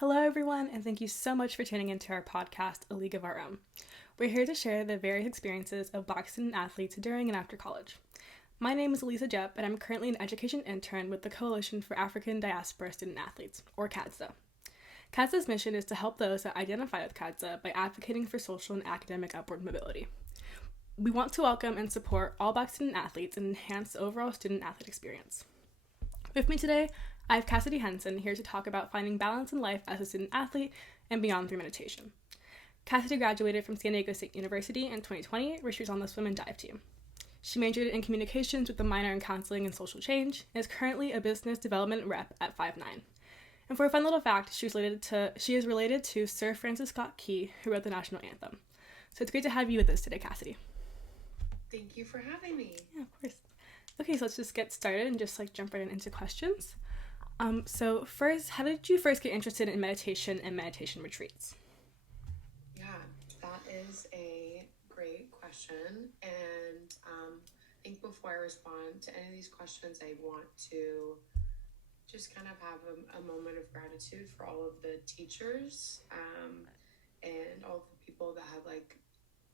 Hello, everyone, and thank you so much for tuning into our podcast, A League of Our Own. We're here to share the various experiences of Black student athletes during and after college. My name is Elisa Jepp, and I'm currently an education intern with the Coalition for African Diaspora Student Athletes, or CADSA. CADSA's mission is to help those that identify with CADSA by advocating for social and academic upward mobility. We want to welcome and support all Black student athletes and enhance the overall student athlete experience. With me today, I have Kassidy Henson here to talk about finding balance in life as a student athlete and beyond through meditation. Kassidy graduated from San Diego State University in 2020, where she was on the swim and dive team. She majored in communications with a minor in counseling and social change, and is currently a business development rep at 5'9". And for a fun little fact, she is related to Sir Francis Scott Key, who wrote the national anthem. So it's great to have you with us today, Kassidy. Thank you for having me. Yeah, of course. Okay, so let's just get started and just jump right into questions. So first, how did you first get interested in meditation and meditation retreats? Yeah, that is a great question. And I think before I respond to any of these questions, I want to just kind of have a moment of gratitude for all of the teachers and all the people that have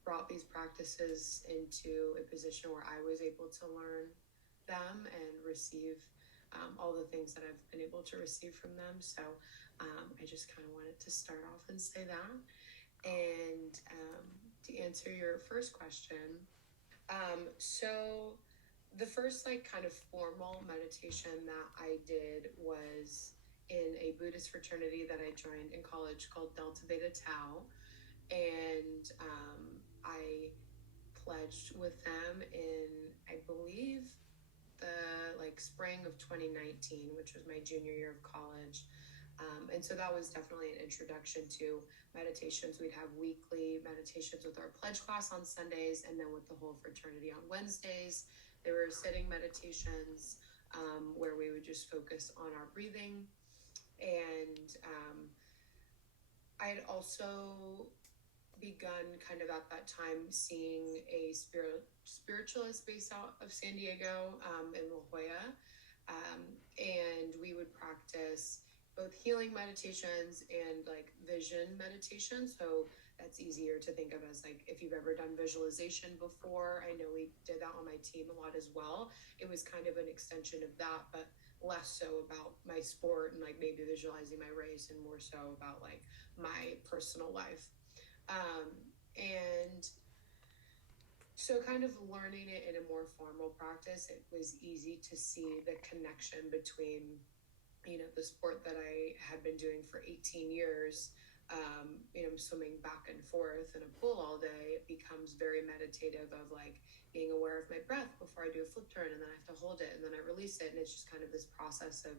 brought these practices into a position where I was able to learn them and receive all the things that I've been able to receive from them. So I just kind of wanted to start off and say that. And to answer your first question, so the first kind of formal meditation that I did was in a Buddhist fraternity that I joined in college called Delta Beta Tau. And I pledged with them in, I believe, the spring of 2019, which was my junior year of college. And so that was definitely an introduction to meditations. We'd have weekly meditations with our pledge class on Sundays, and then with the whole fraternity on Wednesdays. There were sitting meditations where we would just focus on our breathing. And I had also begun kind of at that time seeing a spiritualist based out of San Diego in La Jolla. And we would practice both healing meditations and vision meditation. So that's easier to think of as if you've ever done visualization before. I know we did that on my team a lot as well. It was kind of an extension of that, but less so about my sport and maybe visualizing my race, and more so about my personal life. And so kind of learning it in a more formal practice, it was easy to see the connection between, the sport that I had been doing for 18 years, swimming back and forth in a pool all day. It becomes very meditative of being aware of my breath before I do a flip turn, and then I have to hold it and then I release it. And it's just kind of this process of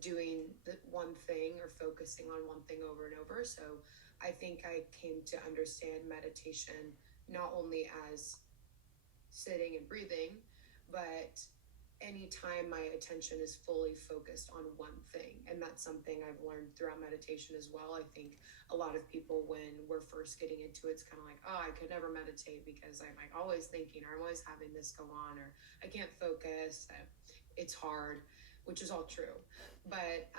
doing the one thing or focusing on one thing over and over. So I think I came to understand meditation not only as sitting and breathing, but anytime my attention is fully focused on one thing. And that's something I've learned throughout meditation as well. I think a lot of people, when we're first getting into it, it's kind of oh, I could never meditate because I'm always thinking, or I'm always having this go on, or I can't focus, it's hard, which is all true. But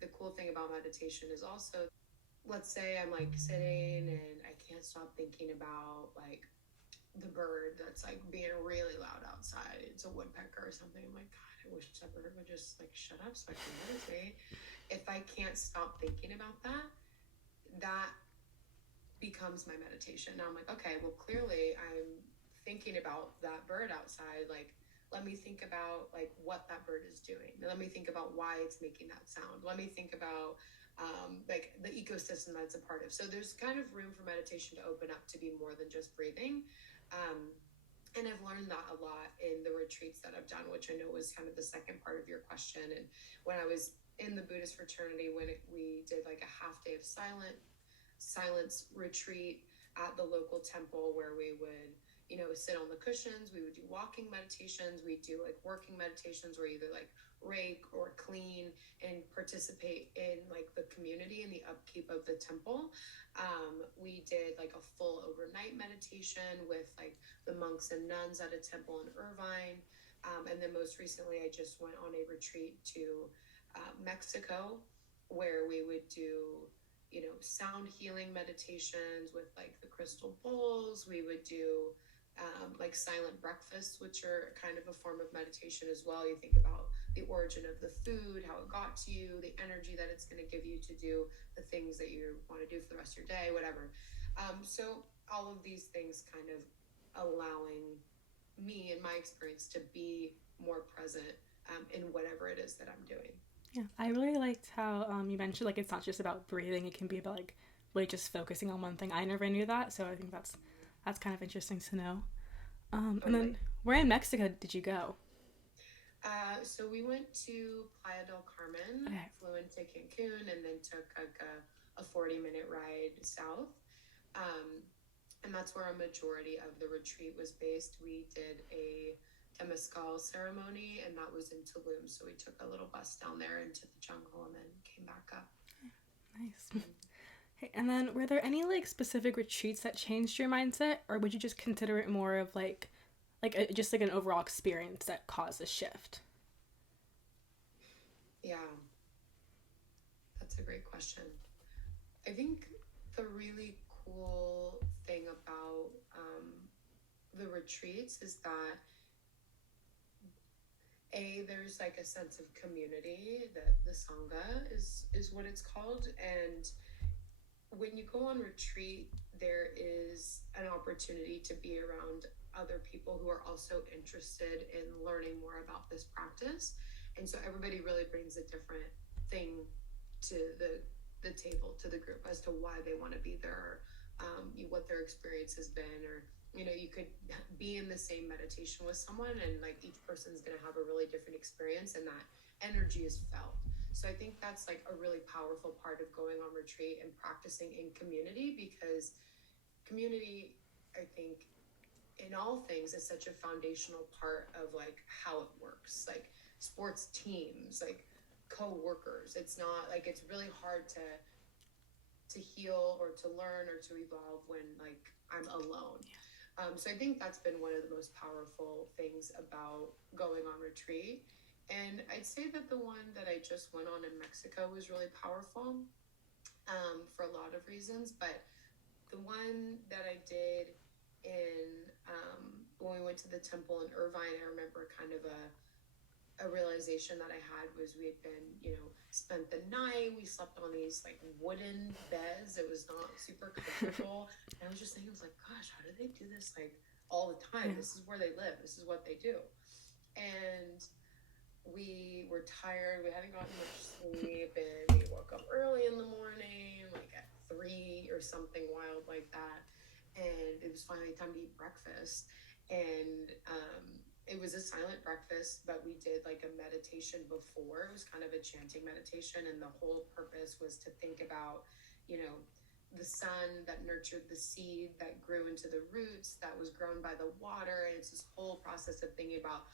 the cool thing about meditation is also, let's say I'm sitting and I can't stop thinking about the bird that's being really loud outside. It's a woodpecker or something. I'm God, I wish that bird would just shut up so I can meditate. If I can't stop thinking about that, that becomes my meditation. Now I'm okay, well, clearly I'm thinking about that bird outside. Let me think about what that bird is doing. Let me think about why it's making that sound. Let me think about the ecosystem that's a part of. So there's kind of room for meditation to open up to be more than just breathing. And I've learned that a lot in the retreats that I've done, which I know was kind of the second part of your question. And when I was in the Buddhist fraternity, we did a half day of silence retreat at the local temple, where we would sit on the cushions. We would do walking meditations. We'd do working meditations where either rake or clean and participate in the community and the upkeep of the temple. We did a full overnight meditation with the monks and nuns at a temple in Irvine. And then most recently, I just went on a retreat to Mexico, where we would do sound healing meditations with like the crystal bowls. We would do like silent breakfasts, which are kind of a form of meditation as well. You think about the origin of the food, how it got to you, the energy that it's going to give you to do the things that you want to do for the rest of your day, whatever. So all of these things kind of allowing me, in my experience, to be more present in whatever it is that I'm doing. Yeah, I really liked how you mentioned like it's not just about breathing; it can be about like really just focusing on one thing. I never knew that, so I think that's kind of interesting to know. And then, where in Mexico did you go? So we went to Playa del Carmen, Okay. flew into Cancun, and then took like a 40-minute ride south. Um, and that's where a majority of the retreat was based. We did a Temescal ceremony, and that was in Tulum. So we took a little bus down there into the jungle and then came back up. Nice. Hey, and then were there any like specific retreats that changed your mindset, or would you just consider it more of just like an overall experience that caused a shift? Yeah, that's a great question. I think the really cool thing about the retreats is that there's like a sense of community, that the sangha is what it's called. And when you go on retreat, there is an opportunity to be around other people who are also interested in learning more about this practice. And so everybody really brings a different thing to the table, to the group, as to why they want to be there, what their experience has been, or you could be in the same meditation with someone, and like each person's going to have a really different experience, and that energy is felt. So I think that's like a really powerful part of going on retreat and practicing in community, because community, I think, in all things, is such a foundational part of like how it works. Like sports teams, like co-workers. It's not like, it's really hard to heal or to learn or to evolve when like I'm alone. So I think that's been one of the most powerful things about going on retreat. And I'd say that the one that I just went on in Mexico was really powerful, for a lot of reasons. But the one that I did in when we went to the temple in Irvine, I remember kind of a realization that I had was, we had been, spent the night. We slept on these like wooden beds. It was not super comfortable. And I was just thinking, I was like, gosh, how do they do this like all the time? Yeah. This is where they live. This is what they do. And we were tired. We hadn't gotten much sleep, and we woke up early in the morning, like at 3 or something wild like that. And it was finally time to eat breakfast. And it was a silent breakfast, but we did like a meditation before. It was kind of a chanting meditation, and the whole purpose was to think about, the sun that nurtured the seed that grew into the roots that was grown by the water. And it's this whole process of thinking about,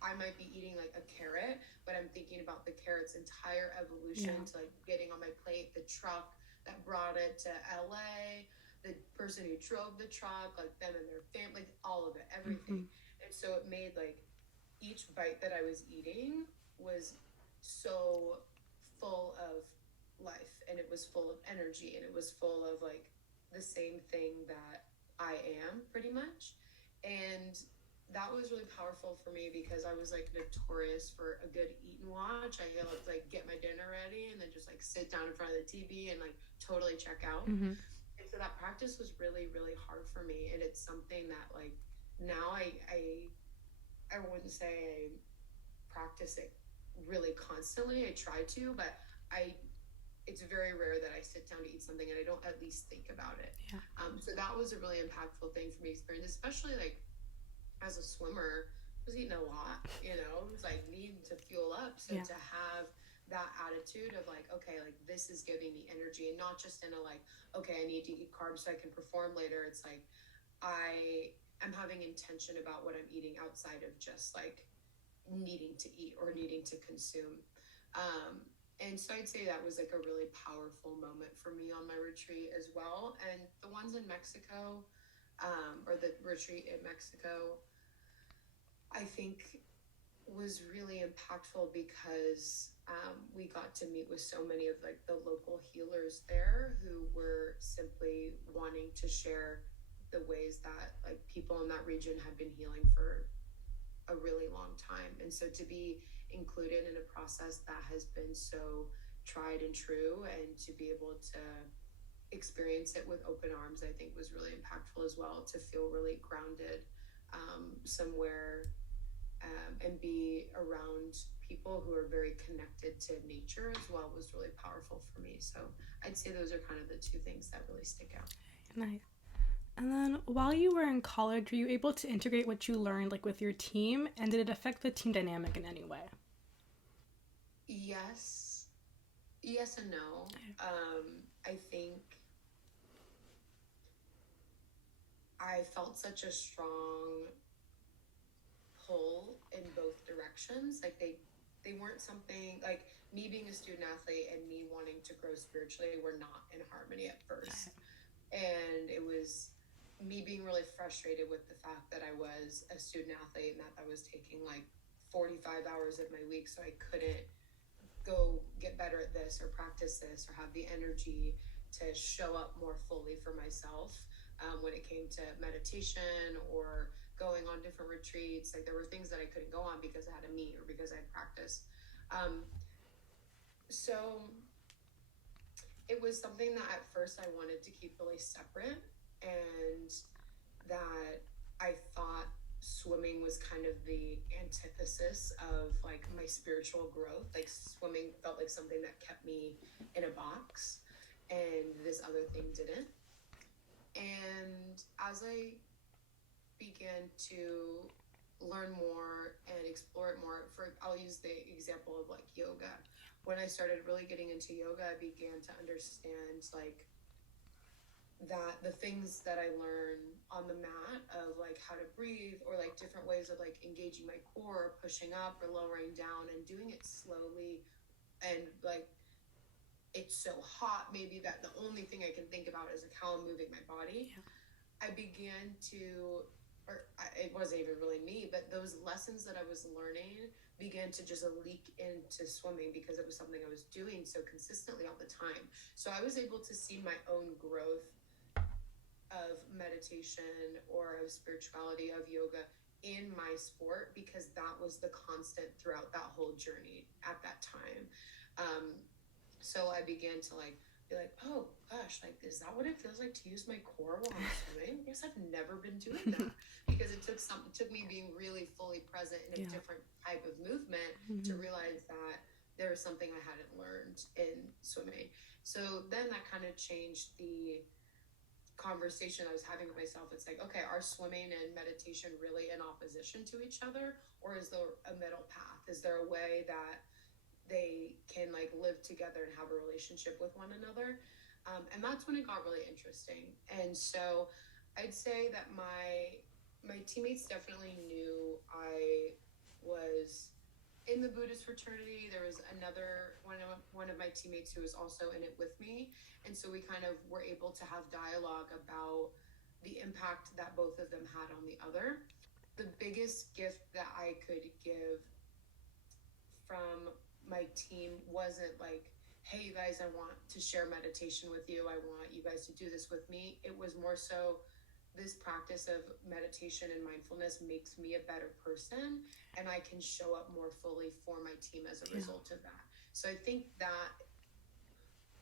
I might be eating like a carrot, but I'm thinking about the carrot's entire evolution, to like getting on my plate, the truck that brought it to LA, the person who drove the truck, like them and their family, like all of it, everything. And so it made like each bite that I was eating was so full of life, and it was full of energy, and it was full of like the same thing that I am, pretty much. And that was really powerful for me, because I was like notorious for a good eat and watch. I would like get my dinner ready and then just like sit down in front of the TV and like totally check out. And so that practice was really, really hard for me. And it's something that like now I wouldn't say I practice it really constantly. I try to, but it's very rare that I sit down to eat something and I don't at least think about it. So that was a really impactful thing for me to experience, especially like as a swimmer. I was eating a lot, it was like needing to fuel up. So to have that attitude of like, okay, like this is giving me energy, and not just in a like, okay, I need to eat carbs so I can perform later. It's like I am having intention about what I'm eating outside of just like needing to eat or needing to consume. And so I'd say that was like a really powerful moment for me on my retreat as well. And the ones in Mexico, or the retreat in Mexico, I think was really impactful because we got to meet with so many of like the local healers there who wanting to share the ways that like people in that region have been healing for a really long time. And so to be included in a process that has been so tried and true, and to be able to experience it with open arms, I think was really impactful as well, to feel really grounded somewhere, and be around people who are very connected to nature as well was really powerful for me. So I'd say those are kind of the two things that really stick out. Nice. And then while you were in college, were you able to integrate what you learned like with your team, and did it affect the team dynamic in any way? Yes and no. I think I felt such a strong pull in both directions. Like they weren't something like me being a student athlete and me wanting to grow spiritually were not in harmony at first. And it was me being really frustrated with the fact that I was a student athlete and that I was taking like 45 hours of my week, so I couldn't go get better at this or practice this or have the energy to show up more fully for myself, when it came to meditation or going on different retreats. Like there were things that I couldn't go on because I had to meet or because I had practice. So it was something that at first I wanted to keep really separate, and that I thought swimming was kind of the antithesis of like my spiritual growth. Like swimming felt like something that kept me in a box, and this other thing didn't. And as I began to learn more and explore it more, I'll use the example of like yoga. When I started really getting into yoga, I began to understand like that the things that I learned on the mat of like how to breathe, or like different ways of like engaging my core, or pushing up or lowering down, and doing it slowly, and like it's so hot maybe that the only thing I can think about is like how I'm moving my body. Yeah. I began to, it wasn't even really me, but those lessons that I was learning began to just leak into swimming because it was something I was doing so consistently all the time. So I was able to see my own growth of meditation or of spirituality, of yoga in my sport, because that was the constant throughout that whole journey at that time. So I began to like be like, oh gosh, like is that what it feels like to use my core while I'm swimming? I guess I've never been doing that, because it took me being really fully present in a different type of movement to realize that there was something I hadn't learned in swimming. So then that kind of changed the conversation I was having with myself. It's like, okay, are swimming and meditation really in opposition to each other, or is there a middle path? Is there a way that they can like live together and have a relationship with one another? And that's when it got really interesting. And so I'd say that my teammates definitely knew I was in the Buddhist fraternity. There was another one of my teammates who was also in it with me, and so we kind of were able to have dialogue about the impact that both of them had on the other. The biggest gift that I could give from my team wasn't like, hey you guys, I want to share meditation with you, I want you guys to do this with me. It was more so, this practice of meditation and mindfulness makes me a better person, and I can show up more fully for my team as a result of that. So I think that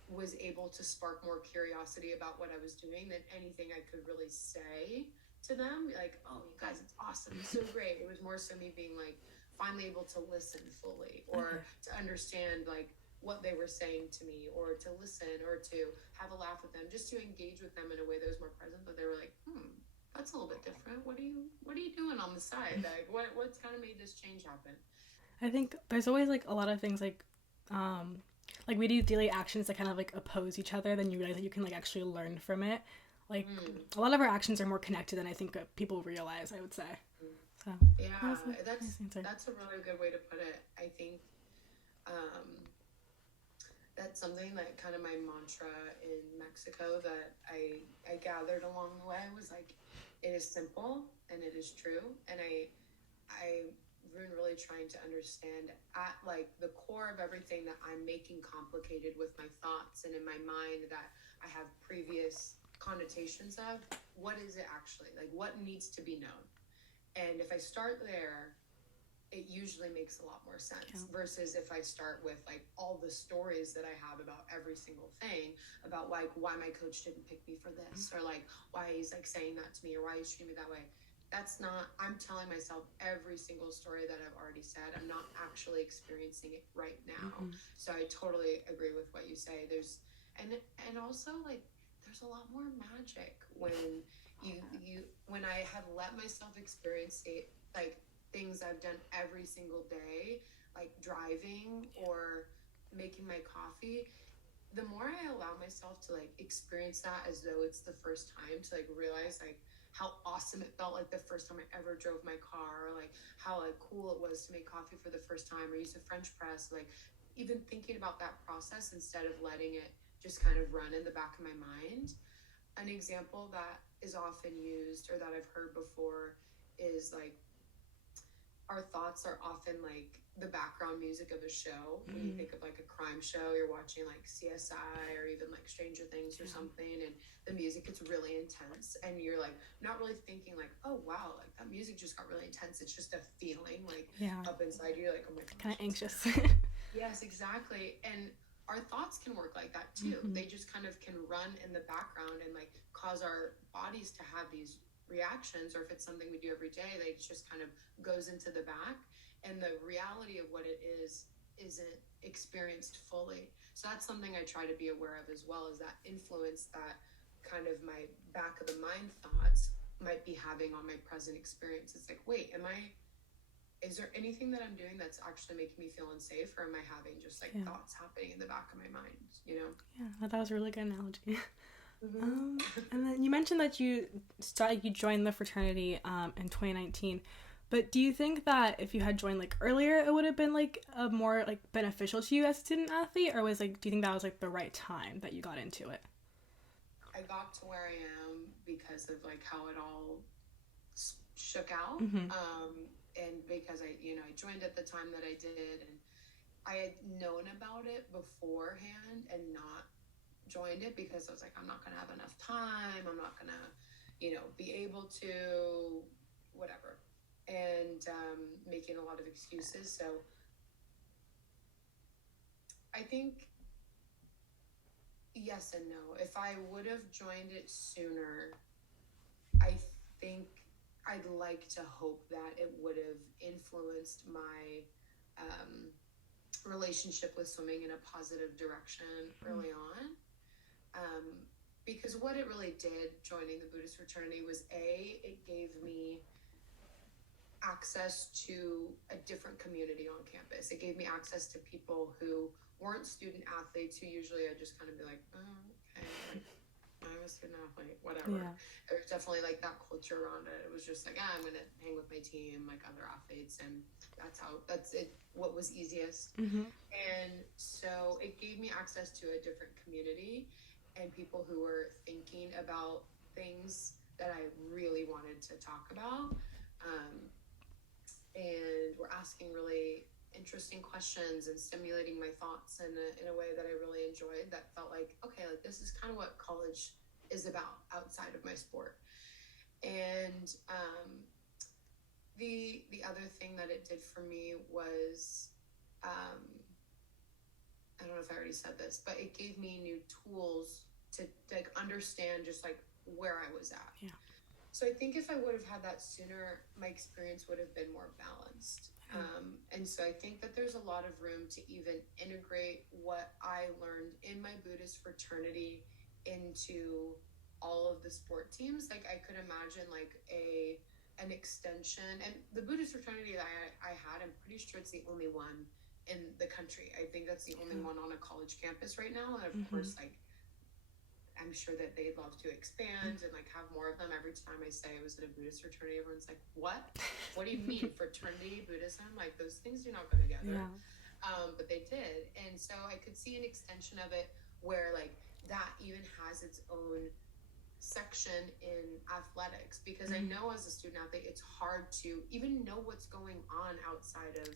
was able to spark more curiosity about what I was doing than anything I could really say to them. Like, oh, you guys, it's awesome, it's so great. It was more so me being like finally able to listen fully, or to understand like what they were saying to me, or to listen, or to have a laugh with them, just to engage with them in a way that was more present. But they were like, that's a little bit different. What are you doing on the side? Like what's kind of made this change happen? I think there's always like a lot of things like we do daily actions that kind of like oppose each other, then you realize that you can like actually learn from it. Like a lot of our actions are more connected than I think people realize, I would say. So yeah, that's a really good way to put it. I think that's something that kind of my mantra in Mexico that I gathered along the way was like, it is simple and it is true. And I've been really trying to understand at like the core of everything that I'm making complicated with my thoughts and in my mind, that I have previous connotations of what is it actually, like what needs to be known. And if I start there, it usually makes a lot more sense versus if I start with like all the stories that I have about every single thing, about like why my coach didn't pick me for this, or like why he's like saying that to me, or why he's treating me that way. That's not, I'm telling myself every single story that I've already said. I'm not actually experiencing it right now. So I totally agree with what you say. There's, and also like, there's a lot more magic when when I have let myself experience it, like things I've done every single day, like driving or making my coffee. The more I allow myself to like experience that as though it's the first time, to like realize like how awesome it felt like the first time I ever drove my car, or like how like cool it was to make coffee for the first time or use a French press, like even thinking about that process instead of letting it just kind of run in the back of my mind. An example that is often used or that I've heard before is like our thoughts are often like the background music of a show. When you think of like a crime show, you're watching like CSI or even like Stranger Things or something, and the music gets really intense and you're like not really thinking like, oh wow, like that music just got really intense. It's just a feeling like up inside you, like, oh my gosh, kind of anxious. Yes, exactly. And our thoughts can work like that too. They just kind of can run in the background and like cause our bodies to have these reactions, or if it's something we do every day, they just kind of goes into the back, and the reality of what it is isn't experienced fully. So that's something I try to be aware of as well, is that influence that kind of my back of the mind thoughts might be having on my present experience. It's like, wait, is there anything that I'm doing that's actually making me feel unsafe, or am I having just like thoughts happening in the back of my mind, you know? Yeah, I thought that was a really good analogy. And then you mentioned that you joined the fraternity in 2019, but do you think that if you had joined like earlier, it would have been like a more like beneficial to you as a student athlete, or was like, do you think that was like the right time that you got into it? I got to where I am because of like how it all shook out, and because I joined at the time that I did, and I had known about it beforehand and not joined it because I was like, I'm not gonna have enough time, I'm not gonna be able to whatever, and making a lot of excuses. So I think yes and no. If I would have joined it sooner, I think I'd like to hope that it would have influenced my relationship with swimming in a positive direction early on. Because what it really did, joining the Buddhist fraternity, was it gave me access to a different community on campus. It gave me access to people who weren't student athletes, who usually I'd just kind of be like, oh, okay, like, I'm a student athlete, whatever. There's definitely like that culture around it. It was just like, I'm gonna hang with my team, like other athletes, and that's it, what was easiest. And so it gave me access to a different community and people who were thinking about things that I really wanted to talk about, and were asking really interesting questions and stimulating my thoughts in a way that I really enjoyed, that felt like, okay, like this is kind of what college is about outside of my sport. And the other thing that it did for me was, I don't know if I already said this, but it gave me new tools to like understand just like where I was at. So I think if I would have had that sooner, my experience would have been more balanced. And so I think that there's a lot of room to even integrate what I learned in my Buddhist fraternity into all of the sport teams. Like I could imagine like an extension, and the Buddhist fraternity that I had, I'm pretty sure it's the only one in the country. I think that's the only one on a college campus right now. And of course, like, I'm sure that they'd love to expand and like have more of them. Every time I say I was at a Buddhist fraternity, everyone's like, what do you mean? Fraternity, Buddhism? Like those things do not go together. But they did. And so I could see an extension of it where like that even has its own section in athletics, because I know as a student athlete, it's hard to even know what's going on outside of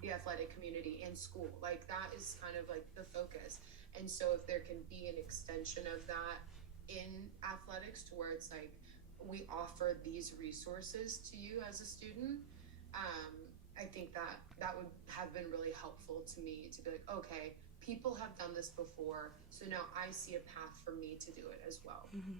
the athletic community in school. Like that is kind of like the focus. And so if there can be an extension of that in athletics to where it's like we offer these resources to you as a student. I think that that would have been really helpful to me to be like, okay, people have done this before, so now I see a path for me to do it as well. Mm-hmm.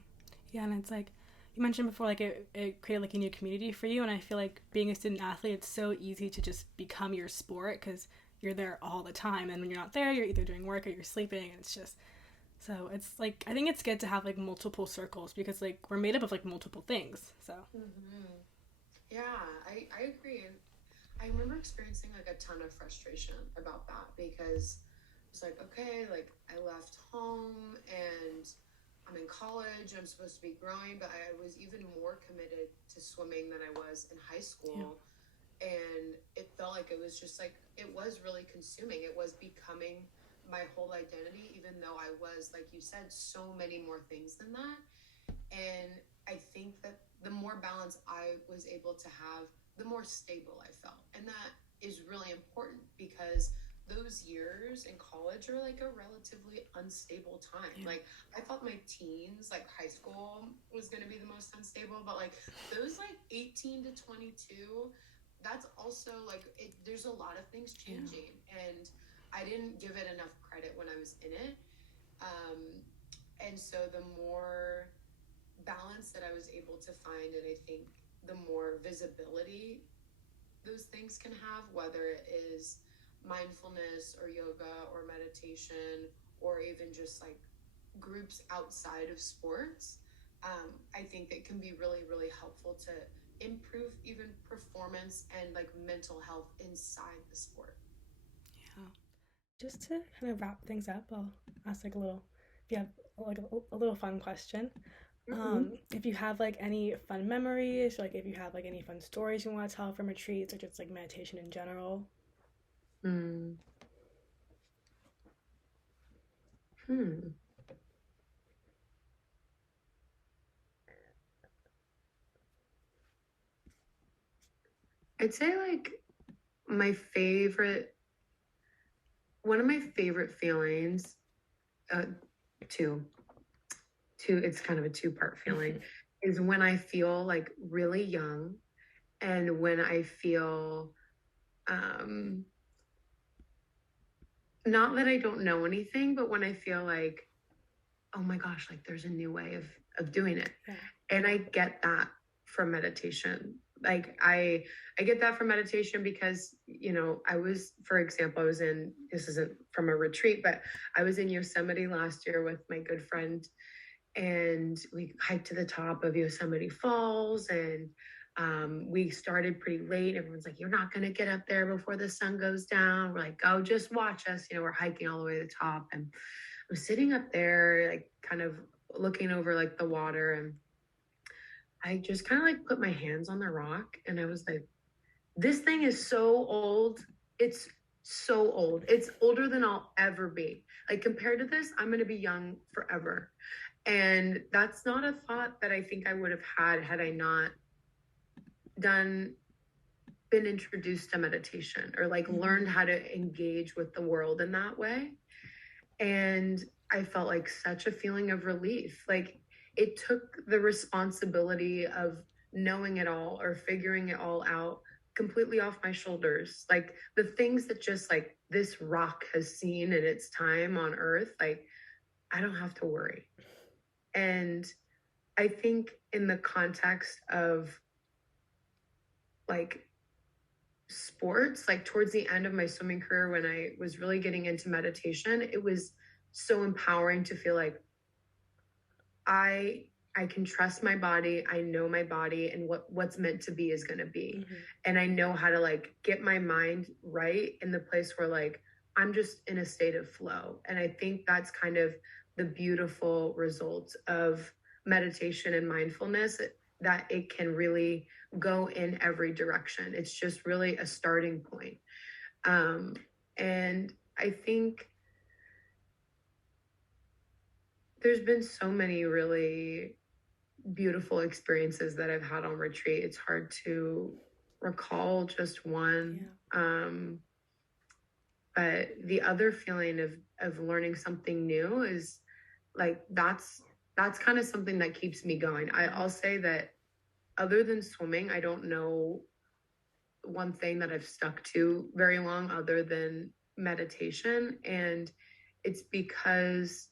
Yeah, and it's like you mentioned before, like it created like a new community for you, and I feel like being a student athlete, it's so easy to just become your sport because you're there all the time, and when you're not there, you're either doing work or you're sleeping, and it's just so it's like I think it's good to have like multiple circles because like we're made up of like multiple things. So Mm-hmm. Yeah, I agree. And I remember experiencing like a ton of frustration about that because it's like, okay, like I left home and I'm in college, I'm supposed to be growing, but I was even more committed to swimming than I was in high yeah, school. And it felt like it was just like, it was really consuming. It was becoming my whole identity, even though I was, like you said, so many more things than that. And I think that the more balance I was able to have, the more stable I felt. And that is really important because those years in college are like a relatively unstable time. yeah, Like I thought my teens, like high school was going to be the most unstable, but like those like 18 to 22, that's also like there's a lot of things yeah. changing and I didn't give it enough credit when I was in it. Um, and so the more balance that I was able to find, and I think the more visibility those things can have, whether it is mindfulness or yoga or meditation or even just like groups outside of sports, I think it can be really, really helpful to improve even performance and like mental health inside the sport. Yeah. Just to kind of wrap things up, I'll ask like a little, if you have like a little fun question. Mm-hmm. If you have like any fun memories, like if you have like any fun stories you want to tell from retreats or just like meditation in general. Mm. Hmm. I'd say like my favorite, one of my favorite feelings, uh, two, it's kind of a two-part feeling, is when I feel like really young and when I feel um not that I don't know anything, but when I feel like, oh my gosh, like there's a new way of doing it. Yeah. And I get that from meditation. Like I get that from meditation because, you know, I was, for example, I was in, this isn't from a retreat, but I was in Yosemite last year with my good friend and we hiked to the top of Yosemite Falls and we started pretty late. Everyone's like, you're not going to get up there before the sun goes down. We're like, oh, just watch us. You know, we're hiking all the way to the top. And I was sitting up there, like kind of looking over like the water. And I just kind of like put my hands on the rock and I was like, this thing is so old. It's so old. It's older than I'll ever be. Like compared to this, I'm going to be young forever. And that's not a thought that I think I would have had I not done been introduced to meditation or like learned how to engage with the world in that way. And I felt like such a feeling of relief. Like it took the responsibility of knowing it all or figuring it all out completely off my shoulders. Like the things that just like this rock has seen in its time on earth, like I don't have to worry. And I think in the context of like sports, like towards the end of my swimming career, when I was really getting into meditation, it was so empowering to feel like I I can trust my body. I know my body and what's meant to be is going to be. Mm-hmm. And I know how to like get my mind right in the place where like I'm just in a state of flow. And I think that's kind of the beautiful result of meditation and mindfulness, that it can really go in every direction. It's just really a starting point. Um, and I think there's been so many really beautiful experiences that I've had on retreat. It's hard to recall just one. Yeah. But the other feeling of learning something new is like that's kind of something that keeps me going. I'll say that other than swimming, I don't know one thing that I've stuck to very long other than meditation. And it's because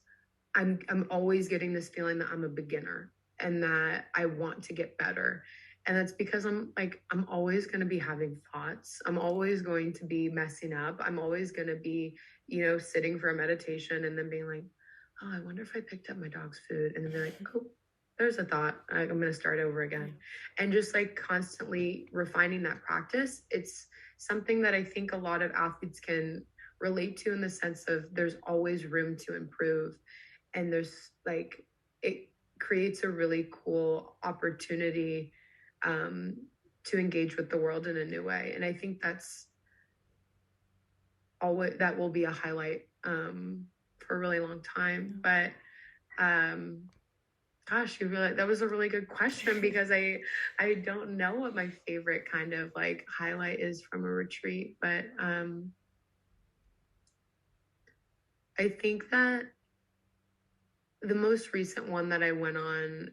I'm always getting this feeling that I'm a beginner and that I want to get better. And that's because I'm always going to be having thoughts. I'm always going to be messing up. I'm always going to be, sitting for a meditation and then being like, oh, I wonder if I picked up my dog's food, and then be like, oh, there's a thought. I'm going to start over again. And just like constantly refining that practice. It's something that I think a lot of athletes can relate to, in the sense of there's always room to improve. And there's like, it creates a really cool opportunity to engage with the world in a new way. And I think that's always, that will be a highlight for a really long time. But gosh, that was a really good question, because I don't know what my favorite kind of like highlight is from a retreat. But I think that the most recent one that I went on,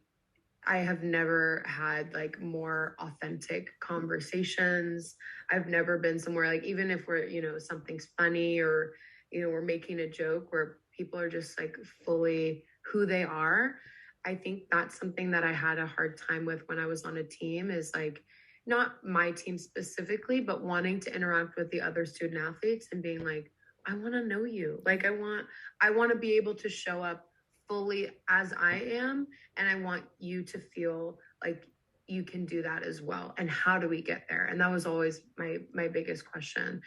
I have never had like more authentic conversations. I've never been somewhere, like, even if we're, something's funny, or, we're making a joke, where people are just like fully who they are. I think that's something that I had a hard time with when I was on a team, is like, not my team specifically, but wanting to interact with the other student athletes and being like, I want to know you. Like, I want to be able to show up fully as I am, and I want you to feel like you can do that as well. And how do we get there? And that was always my biggest question.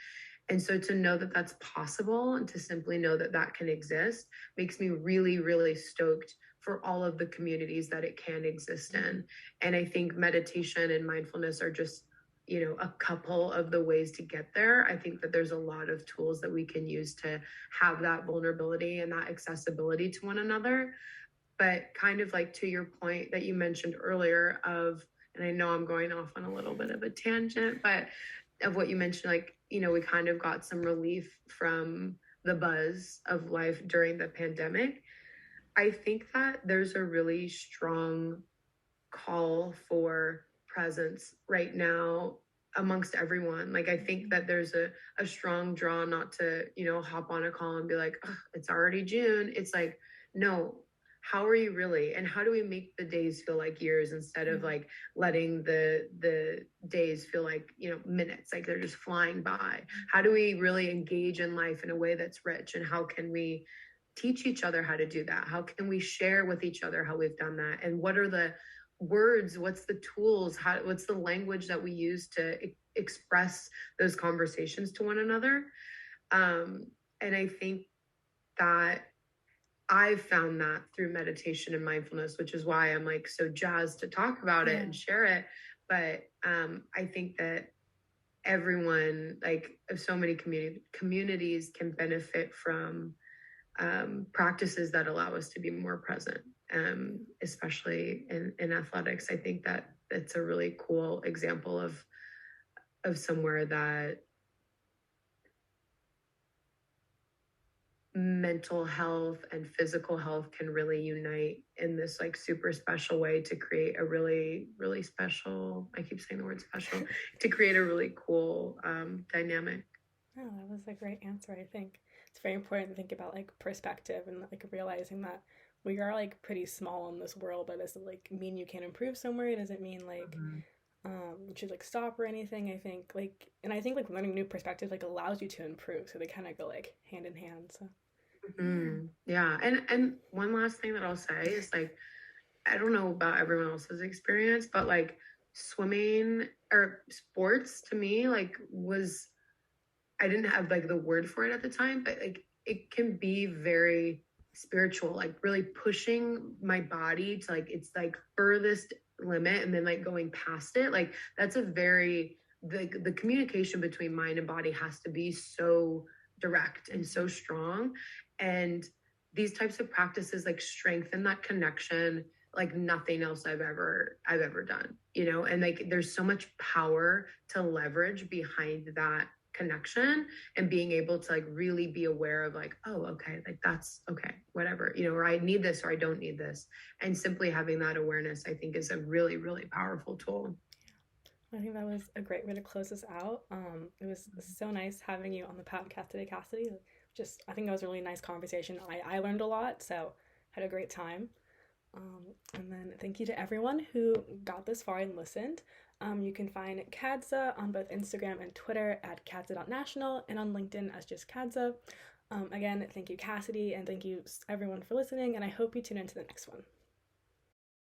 And so to know that that's possible, and to simply know that that can exist, makes me really, really stoked for all of the communities that it can exist in. And I think meditation and mindfulness are just, a couple of the ways to get there. I think that there's a lot of tools that we can use to have that vulnerability and that accessibility to one another. But kind of like to your point that you mentioned earlier of, and I know I'm going off on a little bit of a tangent, but of what you mentioned, like, we kind of got some relief from the buzz of life during the pandemic. I think that there's a really strong call for presence right now amongst everyone. Like, I think that there's a strong draw not to, hop on a call and be like, it's already June. It's like, no, how are you really? And how do we make the days feel like years, instead of like letting the days feel like, minutes, like they're just flying by? How do we really engage in life in a way that's rich? And how can we teach each other how to do that? How can we share with each other how we've done that? And what are the words, what's the tools, what's the language that we use to express those conversations to one another? And I think that I've found that through meditation and mindfulness, which is why I'm like so jazzed to talk about it and share it. But I think that everyone, like, so many communities can benefit from practices that allow us to be more present, especially in athletics. I think that it's a really cool example of somewhere that mental health and physical health can really unite in this like super special way to create a really, really special, I keep saying the word special, to create a really cool dynamic. Oh, that was a great answer. I think it's very important to think about like perspective and like realizing that we are like pretty small in this world, but does it like mean you can't improve somewhere? It doesn't mean like you should like stop or anything. I think like, and I think like learning new perspectives like allows you to improve, so they kind of go like hand in hand. So yeah. And one last thing that I'll say is like, I don't know about everyone else's experience, but like swimming or sports to me like was, I didn't have like the word for it at the time, but like it can be very spiritual, like really pushing my body to like its like furthest limit, and then like going past it. Like that's a very, the communication between mind and body has to be so direct and so strong. And these types of practices like strengthen that connection like nothing else I've ever done, and like there's so much power to leverage behind that connection and being able to like really be aware of like, oh, okay, like that's okay, whatever, you know, or I need this or I don't need this. And simply having that awareness, I think, is a really, really powerful tool. I think that was a great way to close this out. It was so nice having you on the podcast today, Cassidy. Just, I think that was a really nice conversation. I learned a lot, so had a great time. And then thank you to everyone who got this far and listened. You can find Kadza on both Instagram and Twitter at kadza.national and on LinkedIn as just Kadza. Again, thank you, Cassidy, and thank you everyone for listening, and I hope you tune into the next one.